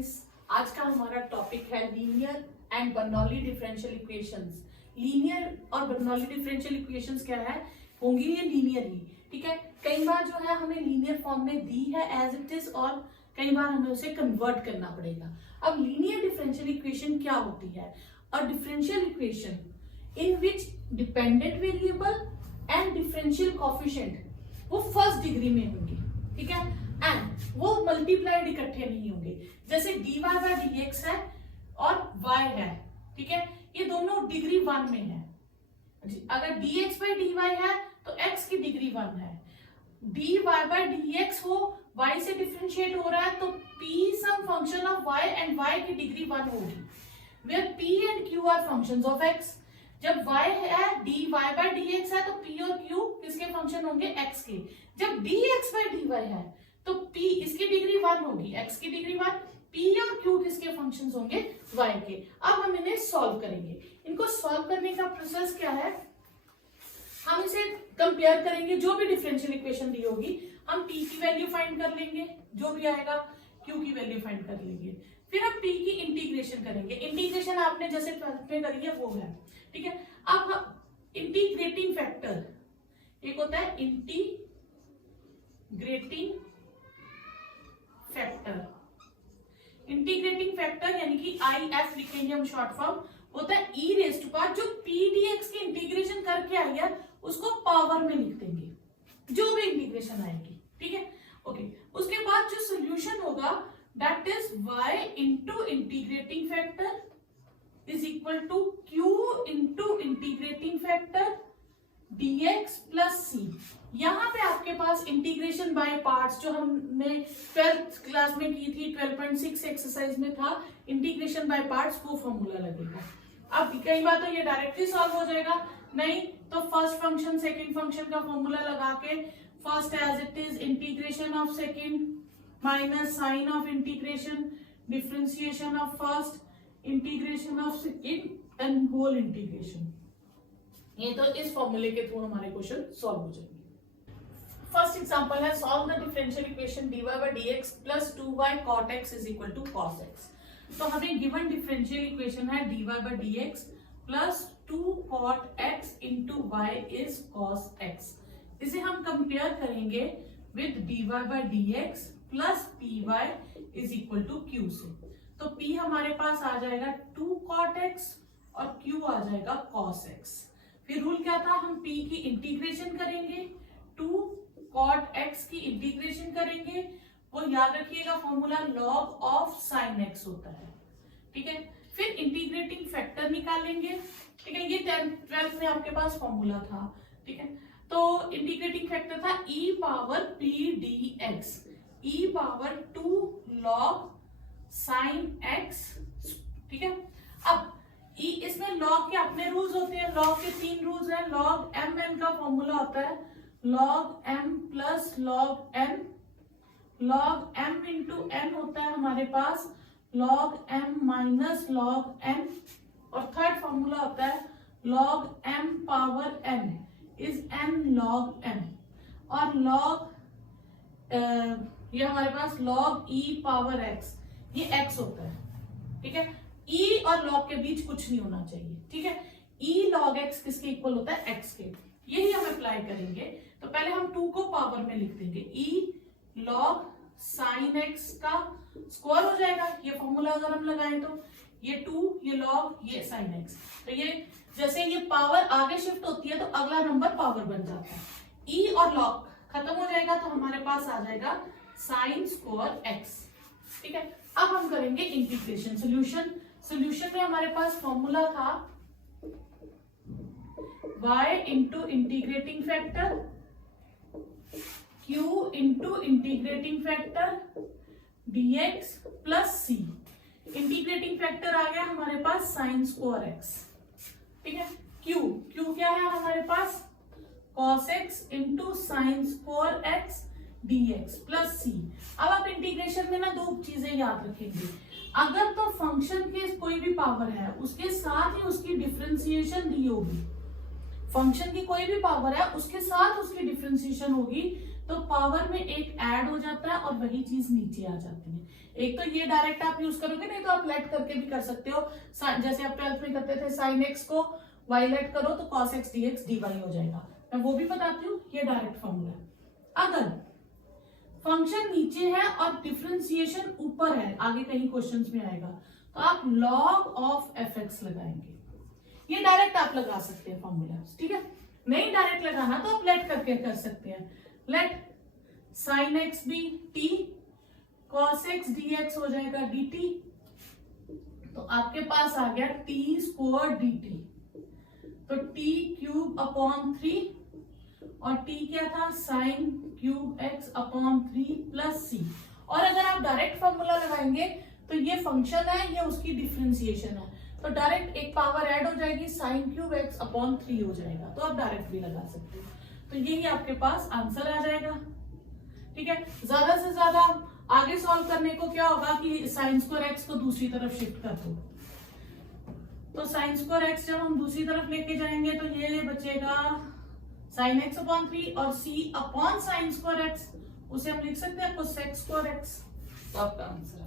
Students, आज का हमारा टॉपिक है linear and Bernoulli differential equations. Linear और बर्नौली डिफरेंशियल इक्वेशंस क्या है, होंगी ये लीनियर ही, ठीक है। कई बार जो है हमें लीनियर फॉर्म में दी है एज इट इज, और कई बार हमें उसे कन्वर्ट करना पड़ेगा। अब लीनियर डिफरेंशियल इक्वेशन क्या होती है? A differential equation in which dependent variable and differential coefficient वो फर्स्ट डिग्री में होंगे, ठीक है, एंड वो मल्टीप्लाइड इकट्ठे नहीं होंगे। जैसे dy बाय dx है और y है, ठीक है, ये दोनों डिग्री 1 में है। अगर dx बाय dy है तो x की डिग्री 1 है। dy बाय dx हो, y से डिफरेंशिएट हो रहा है तो p sum function of y and y की डिग्री 1 होगी, where p and q are functions of x। जब y है dy बाय dx है तो p और q किसके फंक्शन होंगे? x के। जब dx बाय dy है तो p इसकी डिग्री 1 होगी, x की डिग्री 1, p और q किसके फंक्शंस होंगे? y के। अब हम इन्हें सॉल्व करेंगे। इनको सॉल्व करने का प्रोसेस क्या है, हम इसे कंपेयर करेंगे। जो भी डिफरेंशियल इक्वेशन दी होगी हम p की वैल्यू फाइंड कर लेंगे, जो भी आएगा q की वैल्यू फाइंड कर लेंगे। फिर हम p की इंटीग्रेशन करेंगे। इंटीग्रेशन आपने जैसे 12th में करी है वो है, ठीक है। अब इंटीग्रेटिंग फैक्टर, एक होता है इंटीग्रेटिंग फैक्टर। इंटीग्रेटिंग फैक्टर यानी कि IF लिखेंगे हम शॉर्ट फॉर्म, होता है e रेज़ टू पावर। जो p dx की इंटीग्रेशन करके आई है उसको पावर में लिख देंगे, जो भी इंटीग्रेशन आएगी, ठीक है, ओके। उसके बाद जो सोल्यूशन होगा that is y into integrating factor is equal to q into integrating factor dx plus c। यहाँ पे आपके पास इंटीग्रेशन बाय पार्ट्स जो हमने 12th क्लास में की थी, 12.6 एक्सरसाइज में था इंटीग्रेशन बाय पार्ट्स, वो फॉर्मूला लगेगा। अब कई बार तो ये डायरेक्टली सॉल्व हो जाएगा, नहीं तो फर्स्ट फंक्शन सेकंड फंक्शन का फॉर्मूला लगा के first as it is integration of second minus sign of integration differentiation of first integration of second and whole integration. ये तो इस फॉर्मूले के थ्रू हमारे क्वेश्चन सॉल्व हो जाएंगे। फर्स्ट एग्जांपल है solve the differential equation dy by dx plus 2y cot x is equal to cos x। तो हमें गिवन डिफरेंशियल इक्वेशन है dy by dx plus 2 cot x into y is cos x। इसे हम compare करेंगे with dy by dx plus py is equal to q से। तो p हमारे पास आ जाएगा 2 cot x और q आ जाएगा cos x। फिर रूल क्या था, हम p की इंटीग्रेशन करेंगे, 2 cot x की इंटीग्रेशन करेंगे, वो याद रखिएगा formula log of sin x होता है, ठीक है। फिर इंटीग्रेटिंग फैक्टर निकालेंगे, ठीक है, ये 12th में आपके पास फॉर्मूला था, ठीक है। तो इंटीग्रेटिंग फैक्टर था e power p dx, e power 2 log sin x, ठीक है। अब इसमें log के अपने रूल्स होते हैं, log के 3 रूल्स हैं। log mn का फॉर्मूला होता है log m plus log n, log m into n होता है हमारे पास log m minus log n, और थर्ड फॉर्मूला होता है log m power n is n log m, और log ये हमारे पास log e पावर x, ये x होता है, ठीक है। e और log के बीच कुछ नहीं होना चाहिए, ठीक है। e log x किसके इक्वल होता है? x के। यही हम अप्लाई करेंगे। तो पहले हम 2 को पावर में लिख देंगे, e log sin x का स्क्वायर हो जाएगा, ये फॉर्मूला अगर हम लगाएं तो ये 2, ये log, ये sin x। तो ये जैसे ये पावर आगे शिफ्ट होती है तो अगला नंबर पावर बन जाता है। e और log खत्म हो जाएगा तो हमारे पास आ जाएगा sin स्क्वायर x, ठीक है। अब हम करेंगे इंटीग्रेशन। सोल्यूशन में हमारे पास फॉर्मूला था y into integrating factor q into integrating factor dx plus c। Integrating factor आ गया हमारे पास साइन स्क्वायर x, ठीक है। q क्या है हमारे पास? cos x into sine square x dx plus c। अब आप इंटीग्रेशन में ना 2 चीजें याद रखेंगे, अगर तो फंक्शन के कोई भी पावर है उसके साथ ही उसकी डिफरेंशिएशन दी होगी, फंक्शन की कोई भी पावर है उसके साथ उसकी डिफरेंशिएशन होगी तो पावर में एक ऐड हो जाता है और वही चीज नीचे आ जाती है। एक तो ये डायरेक्ट आप यूज करोगे, नहीं तो आप लेट करके भी कर सकते हो। जैसे आप 12th में करते थे, साइन एक्स को वाई लेट करो तो कॉस एक्स dx dy हो जाएगा। मैं वो भी बताती हूँ, ये डायरेक्ट फॉर्मूला है। अगर फंक्शन नीचे है और डिफरेंशिएशन ऊपर है, आगे कहीं क्वेश्चंस में आएगा, तो आप log ऑफ fx लगाएंगे। ये डायरेक्ट आप लगा सकते हैं फॉर्मूला, ठीक है। नहीं डायरेक्ट लगाना तो आप लेट करके कर सकते हैं। Let sine x be t, cos x dx हो जाएगा dt, तो आपके पास आ गया टी स्क्वायर dt, तो टी क्यूब अपॉन 3 और t क्या था, sine cube x upon 3 plus c. और अगर आप डायरेक्ट फॉर्मूला लगाएंगे तो ये फंक्शन है, ये उसकी डिफरेंशिएशन है, तो डायरेक्ट एक पावर ऐड हो जाएगी, साइन क्यूब x अपॉन 3 हो जाएगा, तो आप डायरेक्ट भी लगा सकते हो। तो यही आपके पास आंसर आ जाएगा, ठीक है। ज्यादा से ज्यादा आगे सॉल्व करने को क्या होगा कि साइन स्क्वायर x को दूसरी तरफ शिफ्ट कर दो, तो साइन स्क्वायर x जब हम दूसरी तरफ लेके जाएंगे तो ये बचेगा साइन एक्स अपॉन 3 और c upon sine square x, उसे हम लिख सकते हैं कोसेक स्क्वायर एक्स, तो आपका आंसर।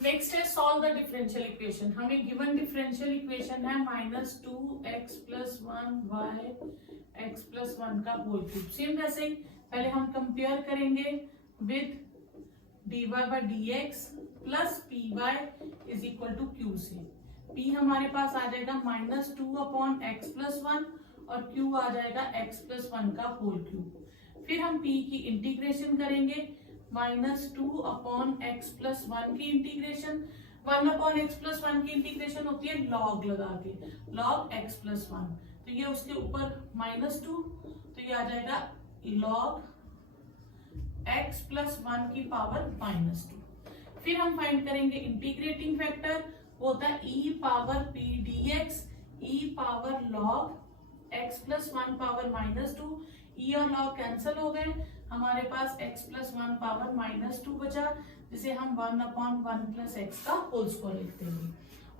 नेक्स्ट है सॉल्व द डिफरेंशियल इक्वेशन। हमें गिवन डिफरेंशियल इक्वेशन है -2x + 1y x + 1 का होल क्यूब। सेम वैसे ही पहले हम कंपेयर करेंगे with dy/dx plus py = q से। p हमारे पास आ जाएगा -2/x + 1 और q आ जाएगा x + 1 का होल क्यूब। फिर हम p की इंटीग्रेशन करेंगे, -2/x + 1 की इंटीग्रेशन, 1/x + 1 की इंटीग्रेशन होती है log लगा के, log x + 1, तो ये उसके ऊपर -2, तो ये आ जाएगा log x + 1 की पावर -2। फिर हम फाइंड करेंगे इंटीग्रेटिंग फैक्टर, वो होता है e⁻p dx, e⁻log x + 1 power -2, e और log कैंसिल हो गए, हमारे पास x + 1 पावर -2 बचा, जिसे हम 1/1 + x का होल स्क्वायर लिख देंगे।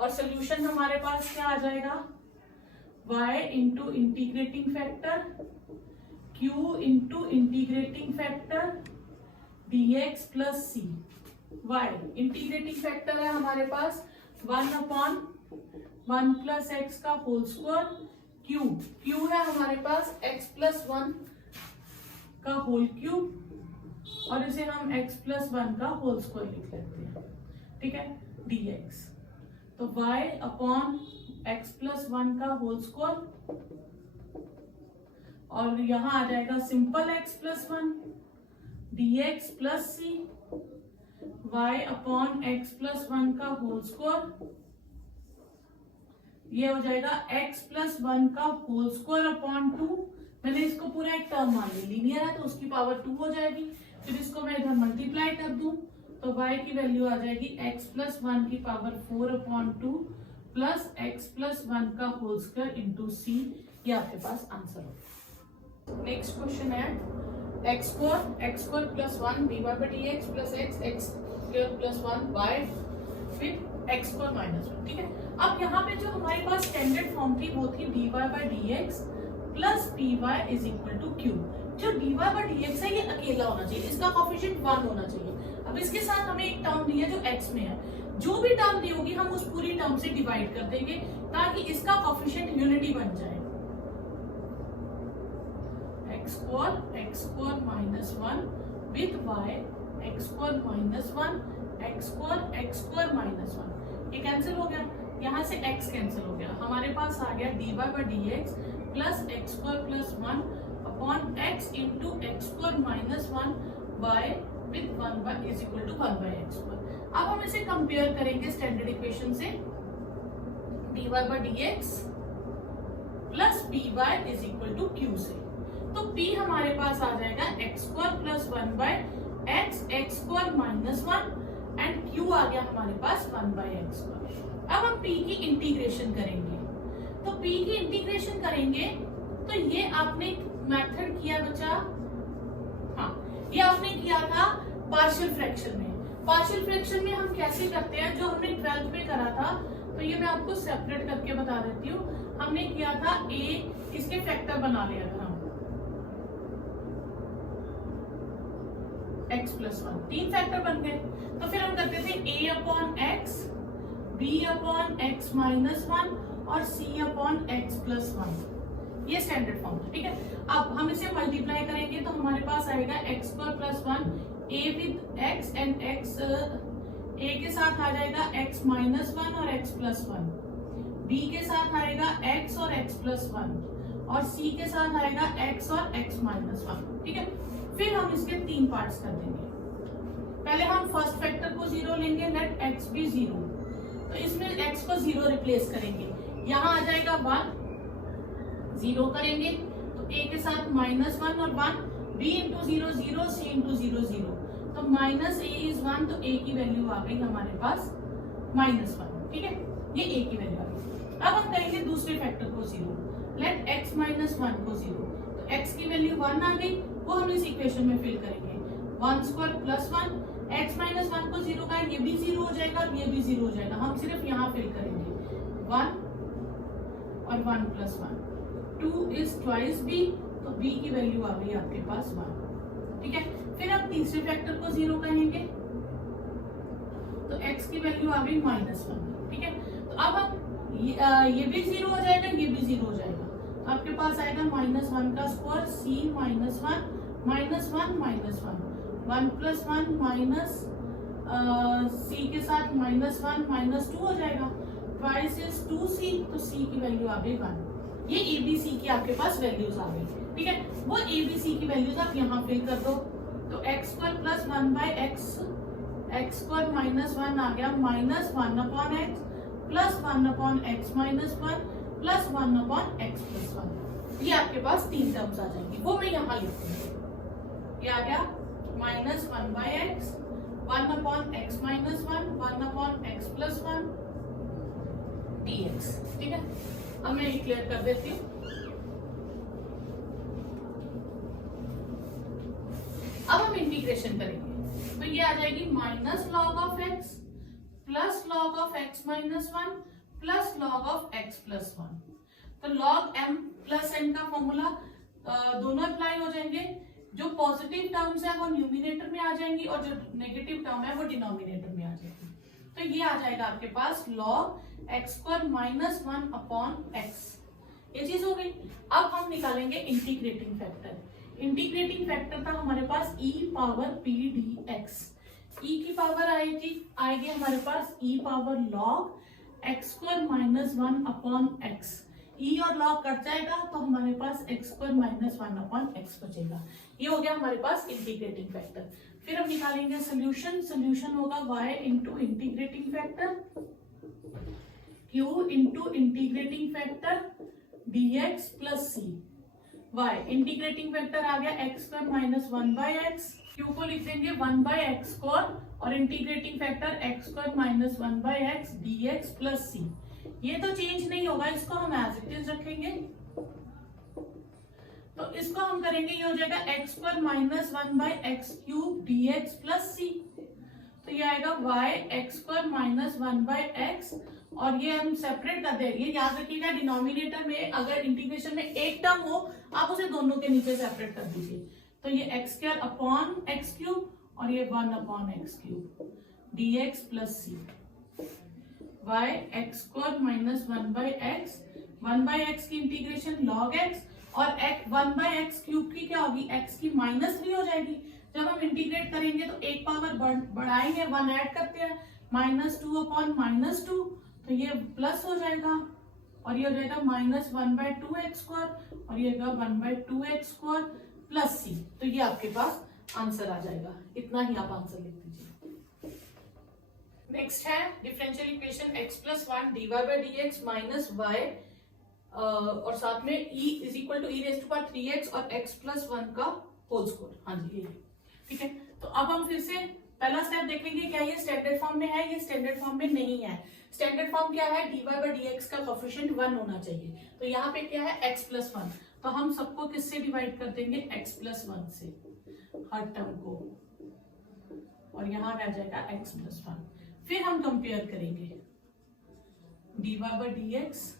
और सोल्यूशन हमारे पास क्या आ जाएगा, y into integrating factor, q into integrating factor dx + c। y integrating factor है हमारे पास 1/1 + x का होल स्क्वायर, q है हमारे पास x + 1 का होल क्यूब, और इसे हम x + 1 का होल स्क्वायर लिख लेते हैं, ठीक है, dx। तो y/x + 1 का होल स्क्वायर, और यहां आ जाएगा simple x + 1 dx + c, y/x + 1 का होल स्क्वायर, ये हो जाएगा x + 1 का होल स्क्वायर अपॉन 2। मैंने इसको पूरा एक टर्म मान लिया, लीनियर है तो उसकी पावर 2 हो जाएगी। फिर इसको मैं इधर मल्टीप्लाई कर दूं तो y की वैल्यू आ जाएगी x + 1 की पावर 4/2 प्लस x + 1 का होल स्क्वायर इंटू c। ये आपके पास आंसर होगा। नेक्स्ट क्वेश्चन है x² + 1 dy/dx plus x² + 1 y, फिर x² - 1, ठीक है। अब यहाँ पे जो हमारे पास स्टैंडर्ड फॉर्म थी वो थी dy/dx प्लस py = q। जो dy/dx है ये अकेला होना चाहिए, इसका कोएफिशिएंट 1 होना चाहिए। अब इसके साथ हमें एक टर्म दी है जो x में है, जो भी टर्म दी होगी हम उस पूरी टर्म से डिवाइड कर देंगे ताकि इसका कोएफिशिएंट यूनिटी बन जाए। x² - 1 with y x² - 1 x² - 1, ये कैंसिल हो गया, यहाँ से x कैंसिल हो गया, हमारे पास आ गया dy/dx plus x² + 1 upon x into x² - 1 y with 1 = 1/x²। अब हम इसे कंपेयर करेंगे स्टैंडर्ड इक्वेशन से, dy/dx प्लस py = q से। तो p हमारे पास आ जाएगा x² + 1/x x² - 1 and q आ गया हमारे पास 1/x²। अब हम p की इंटीग्रेशन करेंगे, तो p की इंटीग्रेशन करेंगे तो ये आपने मेथड किया बच्चा, हाँ ये आपने किया था पार्शियल फ्रैक्शन में। पार्शियल फ्रैक्शन में हम कैसे करते हैं, जो हमने 12th में करा था, तो ये मैं आपको सेपरेट करके बता देती हूँ। हमने किया था a, इसके फैक्टर बना लिया था, एक्स प्लस वन, 3 फैक्टर बन गए। तो फिर हम करते थे a upon x, b upon x minus one और c upon x plus one. ये स्टैंडर्ड फॉर्म है, ठीक है। अब हम इसे मल्टीप्लाई करेंगे तो हमारे पास आएगा x square plus one, a with x and x, a के साथ आ जाएगा x माइनस वन और x प्लस वन, b के साथ आएगा x और x प्लस वन और c के साथ आएगा x और x माइनस वन, ठीक है। फिर हम इसके 3 पार्ट्स कर देंगे। पहले हम फर्स्ट फैक्टर को 0 लेंगे, लेट x भी 0, तो इसमें x को 0 रिप्लेस करेंगे, यहाँ आ जाएगा 1, 0 करेंगे तो a के साथ माइनस वन और 1, b इंटू 0 0, c इंटू 0 0, तो माइनस a इज 1, तो a की वैल्यू आ गई हमारे पास माइनस वन, ठीक है, ये a की वैल्यू आ गई। अब हम करेंगे दूसरे फैक्टर को 0, लेट x माइनस वन को 0, तो x की वैल्यू 1 आ गई, वो हम इस इक्वेशन में फिल करेंगे, 1 square plus 1, x minus one को 0 का ये भी 0 हो जाएगा और ये भी 0 हो जाएगा, हम सिर्फ यहाँ फिल करेंगे 1 और 1 प्लस 1, 2 इज ट्वाइस b, तो b की वैल्यू आ गई आपके पास 1, ठीक है। फिर अब तीसरे फैक्टर को 0 कहेंगे तो x की वैल्यू आ गई माइनस वन, ठीक है। तो अब हम ये भी 0 हो जाएगा, ये भी 0 हो जाएगा, तो आपके पास आएगा माइनस वन का square, c minus one minus one minus one, 1 plus 1 minus c के साथ माइनस वन माइनस 2 हो जाएगा, ट्वाइस इज 2c, तो c की वैल्यू आ गई 1। ये ABC की आपके पास वैल्यूज आ गई, ठीक है। वो ABC की वैल्यूज आप यहाँ फिल कर दो, तो x square plus 1 by x, x square minus 1 आ गया, minus 1 upon x plus 1 upon x minus 1 plus 1 upon x plus 1। ये आपके पास 3 टर्म्स आ जाएंगी, वो मैं यहाँ लिखती हूँ। ये आ गया minus 1 by x, 1 upon x minus 1, 1 upon x plus 1 dx, ठीक है। अब मैं ये क्लियर कर देती हूँ। अब हम इंटीग्रेशन करेंगे, तो ये आ जाएगी minus log of x plus log of x minus one plus log of x plus one. तो लॉग m प्लस n का फॉर्मूला दोनों अप्लाई हो जाएंगे, जो पॉजिटिव टर्म्स है वो न्यूमिनेटर में आ जाएंगी और जो नेगेटिव टर्म है वो डिनोमिनेटर में आ जाएगी। तो ये आ जाएगा आपके पास log x square minus one upon x, ये चीज हो गई। अब हम निकालेंगे इंटीग्रेटिंग फैक्टर। इंटीग्रेटिंग फैक्टर था हमारे पास e power p dx, e की पावर आएगी हमारे पास e power log x square minus one upon x, e और log कट जाएगा तो हमारे पास x square minus one upon x बचेगा। ये हो गया हमारे पास इंटीग्रेटिंग फैक्टर। फिर हम निकालेंगे सोल्यूशन, सोल्यूशन होगा y into integrating factor, q into integrating factor dx plus c, y integrating factor आ गया x square minus one by x, q को लिख देंगे 1 बाई एक्स स्क्वायर और integrating factor x square minus one by x dx plus c। ये तो change नहीं होगा, इसको हम एज इट इज रखेंगे, तो इसको हम करेंगे, ये हो जाएगा x square minus one by x cube dx plus c। तो ये आएगा y x square minus one by x, और ये हम सेपरेट कर देंगे। ये याद रखिएगा डिनोमिनेटर में अगर इंटीग्रेशन में एक टर्म हो आप उसे दोनों के नीचे सेपरेट कर दीजिए। तो ये x square upon x cube और ये 1 upon x cube dx plus c, y x square minus one by x, 1 by x की इंटीग्रेशन log x और 1 बाई एक्स क्यूब की क्या होगी, x की माइनस 3 हो जाएगी। जब हम इंटीग्रेट करेंगे तो एक पावर बढ़ाएंगे, 1 ऐड करते हैं, माइनस 2 अपॉन माइनस 2, तो ये प्लस हो जाएगा और ये हो जाएगा minus 1 by two x square और ये होगा 1 by two x square plus c। तो ये आपके पास आंसर आ जाएगा, इतना ही आप आंसर लिख दीजिए। नेक्स्ट है differential equation x plus one d y by d x minus y और साथ में e is equal to e raise to power 3x और x प्लस वन का होल स्क्वायर। हाँ जी ये ठीक है। तो अब हम फिर से पहला स्टेप देखेंगे, क्या ये स्टैंडर्ड फॉर्म में है, ये स्टैंडर्ड फॉर्म में नहीं है। स्टैंडर्ड फॉर्म क्या है, dy बाई डी एक्स का कोफिशिएंट 1 होना चाहिए। तो यहाँ पे क्या है x प्लस वन, तो हम सबको किससे डिवाइड कर देंगे, x प्लस वन से, हर टर्म को, और यहाँ रह जाएगा x प्लस वन। फिर हम कंपेयर करेंगे dy by d x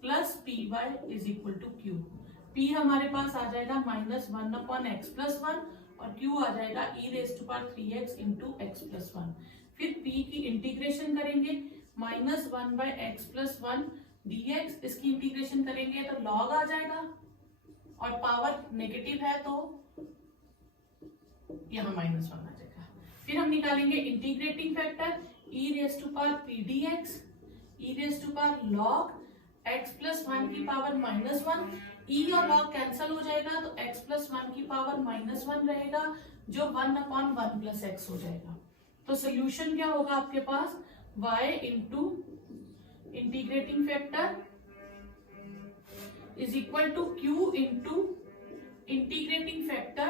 plus p y is equal to q. p हमारे पास आ जाएगा minus one upon x plus one और q आ जाएगा e raise to power 3x into x plus one. फिर p की इंटीग्रेशन करेंगे minus 1 by x plus one dx, इसकी इंटीग्रेशन करेंगे तो log आ जाएगा और पावर नेगेटिव है तो यहाँ माइनस 1 आ जाएगा। फिर हम निकालेंगे integrating factor e raise to power p dx, e raise to power log x plus one की पावर माइनस 1, e और log कैंसल हो जाएगा तो x प्लस वन की पावर माइनस 1 रहेगा जो 1/1 प्लस x हो जाएगा। तो सोल्यूशन क्या होगा आपके पास, y into integrating factor is equal to q into integrating factor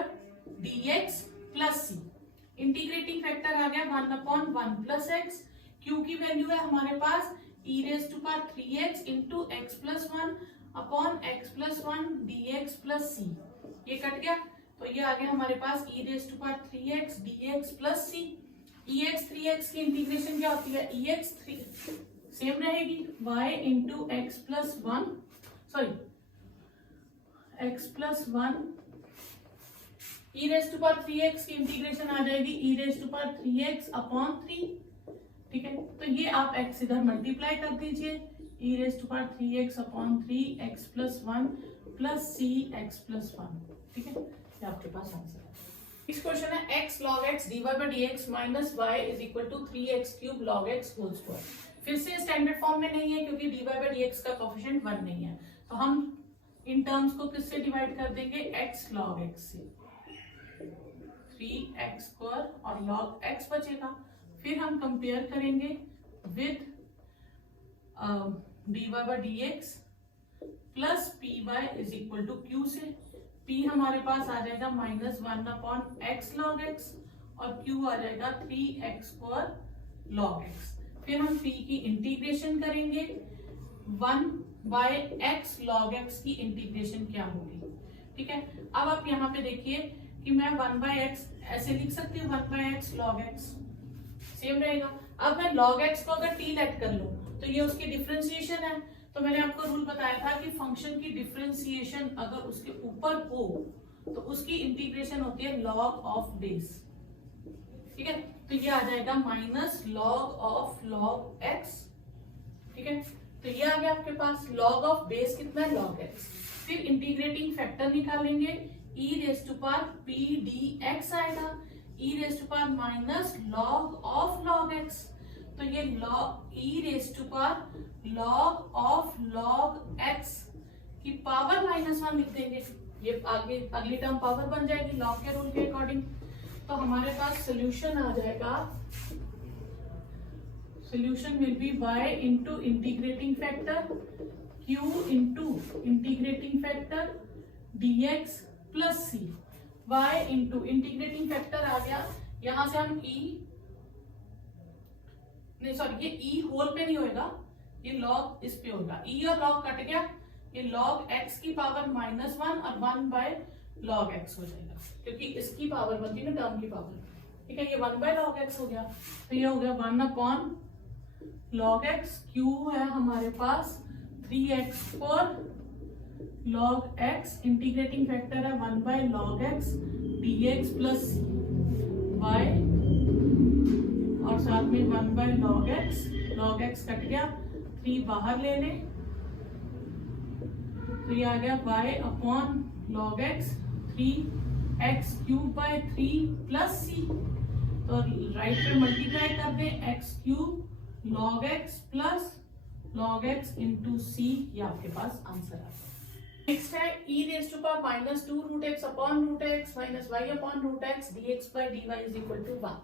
dx plus c। Integrating factor आ गया 1/1 प्लस एक्स, q की वैल्यू है हमारे पास e raise to power 3x into x plus one upon x plus one dx plus c। ये cut गया तो ये आ गया हमारे पास e raise to power 3x dx plus c। ex 3x की इंटीग्रेशन क्या होती है, ex 3 सेम रहेगी y into x plus one, sorry x plus one e raise to power 3x की इंटीग्रेशन आ जाएगी e raise to power 3x upon 3। ठीक है, तो ये आप x इधर मल्टीप्लाई कर दीजिए, e raise to power 3x upon 3 x plus one plus c x plus one. ठीक है, ये आपके पास आंसर है। नेक्स्ट क्वेश्चन है x log x dy by dx minus y is equal to 3x cube log x whole square. फिर से standard form में नहीं है क्योंकि dy by dx का कोएफिशिएंट 1 नहीं है, तो हम इन टर्म्स को किससे डिवाइड कर देंगे, x log x से, 3x स्क्वायर और log x बचेगा। फिर हम कंपेयर करेंगे with dy by dx plus p y is equal to q से। p हमारे पास आ जाएगा माइनस 1/x log x और q आ जाएगा 3x स्क्वायर log x। फिर हम p की इंटीग्रेशन करेंगे 1/x log x की इंटीग्रेशन क्या होगी। ठीक है, अब आप यहाँ पे देखिए कि मैं 1/x ऐसे लिख सकती हूँ, 1/x log x सेम रहेगा। अब मैं log x को अगर t लेट कर लूं तो ये उसकी डिफरेंशिएशन है। तो मैंने आपको रूल बताया था कि फंक्शन की डिफरेंशिएशन अगर उसके ऊपर हो तो उसकी इंटीग्रेशन होती है log ऑफ बेस। ठीक है, तो ये आ जाएगा minus log of log x। ठीक है, तो ये आ गया आपके पास log ऑफ बेस कितना है, log x। फिर इंटीग्रेटिंग फैक्टर निकालेंगे e raise to power p dx आएगा, e raise to power minus log of log x। तो ये log e raise to power log of log x की power minus 1 लिख देंगे। ये आगे अगली टर्म पावर बन जाएगी log के रूल के अकॉर्डिंग। तो हमारे पास सोल्यूशन आ जाएगा, solution will be y into integrating factor q into integrating factor dx plus c। y into integrating factor आ गया, यहां से हम नहीं सॉरी ये e होल पे नहीं होएगा, ये log इस पे होगा, e और log कट गया, ये log x की पावर माइनस 1 और 1/log x हो जाएगा क्योंकि इसकी पावर बनती है ना टर्म की पावर। ठीक है, ये 1/log x हो गया, तो ये हो गया 1/log x। q है हमारे पास 3x पर log x, इंटीग्रेटिंग फैक्टर है 1/log x dx plus y और साथ में 1/log x कट गया, 3 बाहर ले लें तो ये आ गया y upon log x 3x cube by 3 plus c। तो राइट पे मल्टीप्लाई कर दें x cube log x plus log x into c, ये आपके पास आंसर आ गया। नेक्स्ट है e raise to power minus 2 root x upon root x minus y upon root x dx by dy is equal to 1।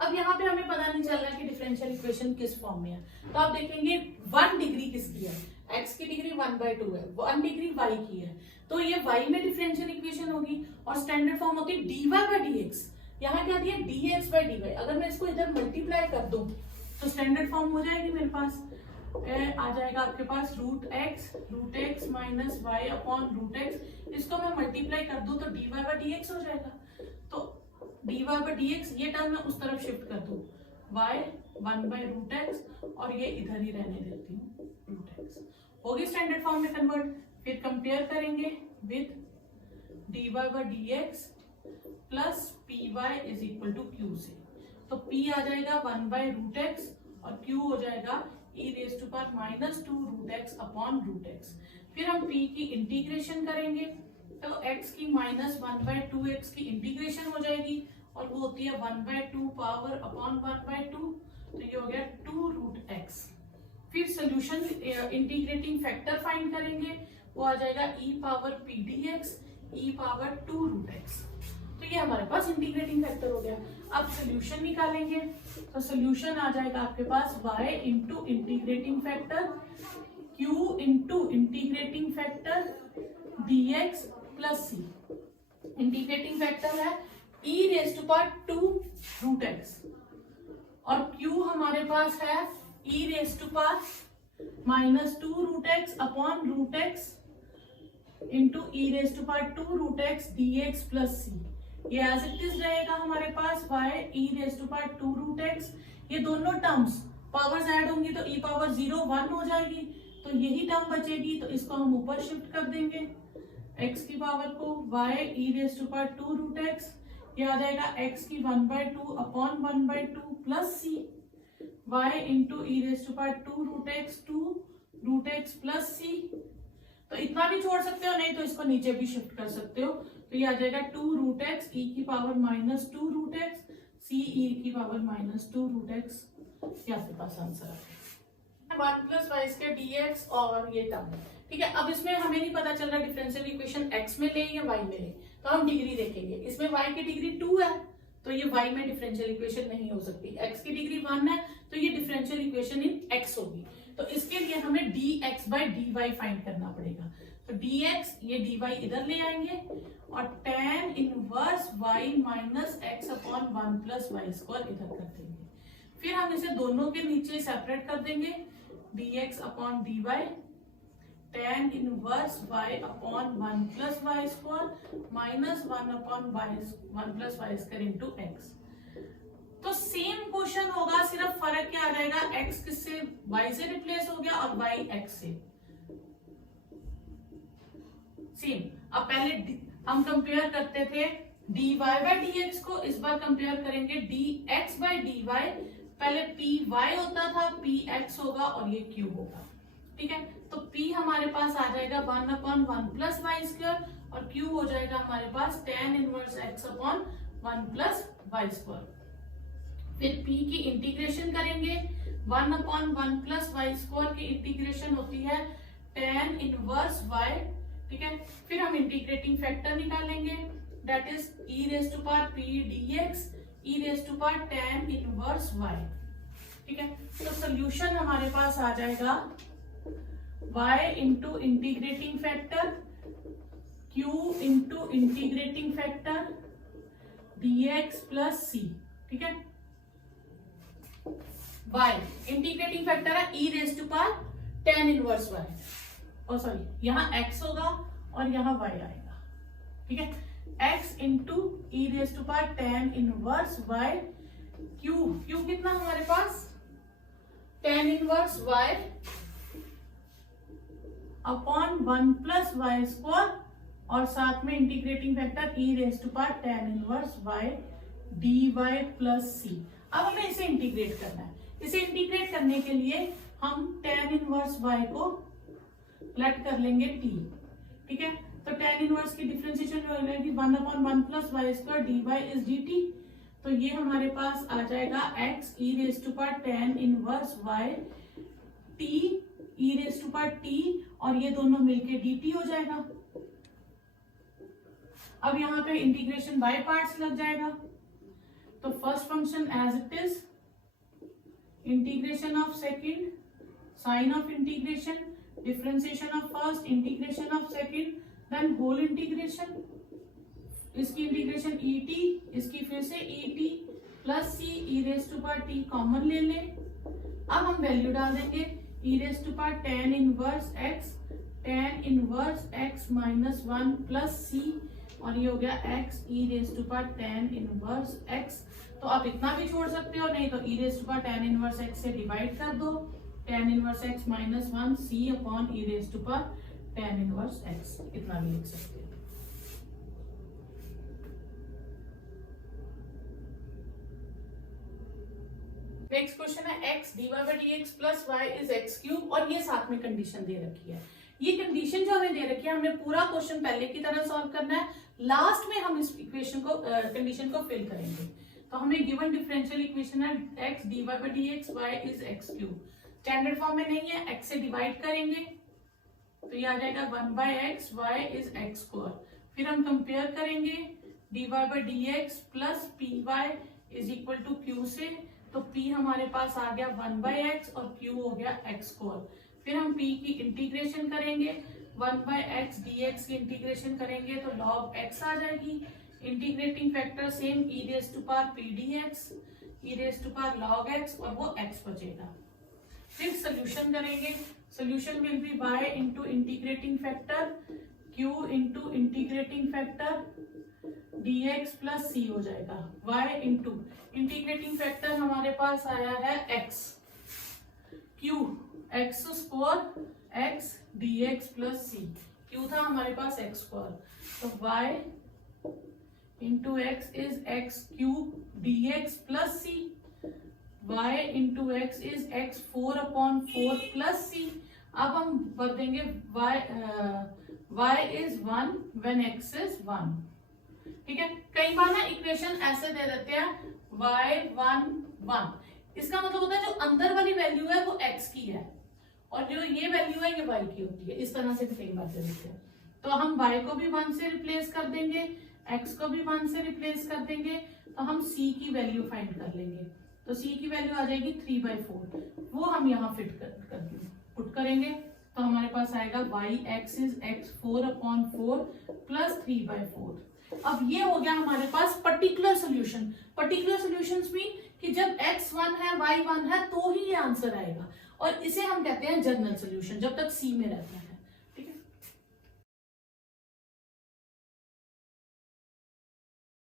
अब यहाँ पे हमें पता नहीं चल रहा कि डिफरेंशियल इक्वेशन किस फॉर्म में है, तो आप देखेंगे 1 डिग्री किसकी है, x की डिग्री 1/2 है, 1 डिग्री y की है, तो ये y में डिफरेंशियल इक्वेशन होगी और स्टैंडर्ड फॉर्म होती है dy by dx। यहाँ क्या दिया dx by dy, अगर मैं इसको इधर मल्टीप्लाई कर दूं तो स्टैंडर्ड फॉर्म हो जाएगी मेरे पास, आ जाएगा आपके पास root x minus y upon root x. इसको मैं मल्टीप्लाई कर दूं तो dy by dx हो जाएगा। तो dy by dx ये टर्म मैं उस तरफ शिफ्ट कर दूं, y 1/√x और ये इधर ही रहने देती हूँ √x, होगी स्टैंडर्ड फॉर्म में कन्वर्ट। फिर कंपेयर करेंगे with dy by dx plus p y is equal to q से। तो p आ जाएगा 1/√x और q हो जाएगा e raise to power -2√x upon √x। फिर हम p की इंटीग्रेशन करेंगे तो x की -1/2x की इंटीग्रेशन हो जाएगी और वो होती है 1/2 पावर अपॉन 1/2, तो ये हो गया 2√x। फिर सोल्यूशन इंटीग्रेटिंग फैक्टर फाइंड करेंगे, वो आ जाएगा e power p dx e power 2√x। तो ये हमारे पास इंटीग्रेटिंग फैक्टर हो गया। अब सोल्यूशन निकालेंगे तो सोल्यूशन आ जाएगा आपके पास y into integrating factor q into integrating factor dx plus c। Integrating factor है e raise to power 2√x और q हमारे पास है e raise to power -2√x upon √x into e raise to power 2√x dx plus c। ये as it is रहेगा हमारे पास y e raise to power 2√x। ये दोनों टर्म्स पावर्स ऐड होंगी तो e पावर 0 1 हो जाएगी, तो यही टर्म बचेगी, तो इसको हम ऊपर शिफ्ट कर देंगे x की पावर को y e raise to power 2√x। ये आ जाएगा x की 1/2 upon 1/2 plus c y into e raise to power 2√x 2√x plus c। तो इतना भी छोड़ सकते हो, नहीं तो इसको नीचे भी शिफ्ट कर सकते हो, तो ये आ जाएगा 2√x e की पावर -2√x c e की पावर -2√x। ये आपके पास आंसर है 1 प्लस वाई स्क्वायर dx और ये टर्म। ठीक है, अब इसमें हमें नहीं पता चल रहा डिफरेंशियल इक्वेशन x में ले या y में ले, तो हम डिग्री देखेंगे। इसमें y की डिग्री 2 है तो ये y में डिफरेंशियल इक्वेशन नहीं हो सकती। x की डिग्री 1 है तो ये डिफरेंशियल इक्वेशन इन x होगी। तो इसके लिए हमें dx/dy फाइंड करना पड़ेगा। तो dx ये dy इधर ले आएंगे और tan inverse y minus x upon 1 plus y square इधर कर देंगे। फिर हम इसे दोनों के नीचे सेपरेट कर देंगे dx अपॉन dy tan inverse y upon 1 plus y square minus 1 upon 1 plus y square into x। तो सेम क्वेश्चन होगा, सिर्फ फर्क क्या आ जाएगा, x किससे y से रिप्लेस हो गया और y x से सेम। अब पहले हम कंपेयर करते थे dy बाय dx को, इस बार कंपेयर करेंगे dx बाय dy। पहले py होता था, px होगा और ये q होगा। ठीक है, तो p हमारे पास आ जाएगा 1 अपॉन 1 प्लस वाई स्क्वायर और q हो जाएगा हमारे पास tan inverse x upon 1 plus y square. फिर p की इंटीग्रेशन करेंगे 1 अपॉन 1 प्लस वाई स्क्वायर की इंटीग्रेशन होती है tan इनवर्स y। ठीक है, फिर हम इंटीग्रेटिंग फैक्टर निकालेंगे that is e raise to power p dx e raise to power tan inverse y। ठीक है, तो सोल्यूशन हमारे पास आ जाएगा y into integrating factor q into integrating factor dx plus c। ठीक है, y इंटीग्रेटिंग फैक्टर है e raise to power tan inverse y, और सॉरी यहाँ x होगा और यहाँ y आएगा। ठीक है, x into e raise to power tan inverse y q कितना हमारे पास tan inverse y upon 1 plus y square और साथ में integrating factor e raise to power tan inverse y dy plus c। अब हमें इसे इंटीग्रेट करना है। इसे इंटीग्रेट करने के लिए हम tan इनवर्स y को लेट कर लेंगे t। ठीक है, तो tan इनवर्स की डिफरेंशिएशन हो जाएगी 1 upon 1 plus y square dy is dt। तो ये हमारे पास आ जाएगा x e raise to power tan inverse y t e raise to power t और ये दोनों मिलके dt हो जाएगा। अब यहाँ पे इंटीग्रेशन बाय पार्ट्स लग जाएगा। तो first function as it is, integration of second, sign of integration, differentiation of first, integration of second, then whole integration. इसकी इंटीग्रेशन et, इसकी फिर से et plus c e raise to power t common ले ले। अब हम value डाल देंगे e raise to power tan inverse x, tan inverse x minus 1 plus c और ये हो गया x e raise to power tan inverse x। तो आप इतना भी छोड़ सकते हो, नहीं तो e raise to power tan inverse x से डिवाइड कर दो, tan inverse x minus 1 c upon e raise to power tan inverse x, इतना भी लिख सकते हो। नेक्स्ट क्वेश्चन है x dy by dx plus y is x cube, और ये साथ में कंडीशन दे रखी है। ये कंडीशन जो हमें दे रखी है, हमने पूरा क्वेश्चन पहले की तरह सॉल्व करना है, लास्ट में हम इस इक्वेशन को कंडीशन को फिल करेंगे। तो हमें गिवन डिफरेंशियल इक्वेशन है x dy by dx y is x cube, standard form में नहीं है, x से डिवाइड करेंगे तो ये आ जाएगा 1 by x y is x square. फिर हम कंपेयर करेंगे dy by dx plus py is equal to q से, तो p हमारे पास आ गया 1 by x और q हो गया x स्क्वायर। फिर हम p की इंटीग्रेशन करेंगे, 1 by x dx की इंटीग्रेशन करेंगे तो log x आ जाएगी। Integrating factor same e raise to power p dx, e raise to power log x, और वो x बचेगा। फिर सोल्यूशन करेंगे, solution will be y into integrating factor q into integrating factor dx plus c हो जाएगा। y into integrating factor हमारे पास आया है x, q x square x dx plus c, q था हमारे पास x स्क्वायर, तो y into x is x cube dx plus c, y into x is x 4/4 plus c। अब हम भर देंगे y is 1 when x is 1। ठीक है, कई बार ना इक्वेशन ऐसे दे देते हैं y 1 1, इसका मतलब होता है जो अंदर वाली वैल्यू है वो x की है और जो ये वैल्यू है ये y की होती है। इस तरह से भी कई बार दे देते हैं, तो हम y को भी 1 से रिप्लेस कर देंगे, x को भी 1 से रिप्लेस कर देंगे, तो हम c की वैल्यू फाइंड कर लेंगे। तो c की वैल्यू आ जाएगी 3/4, वो हम यहाँ फिट पुट करेंगे तो हमारे पास आएगा y x is x 4/4 plus 3/4। अब ये हो गया हमारे पास particular solution. Particular solutions mean कि जब x 1 है y 1 है तो ही ये आंसर आएगा, और इसे हम कहते हैं जनरल सोल्यूशन जब तक c में रहता है।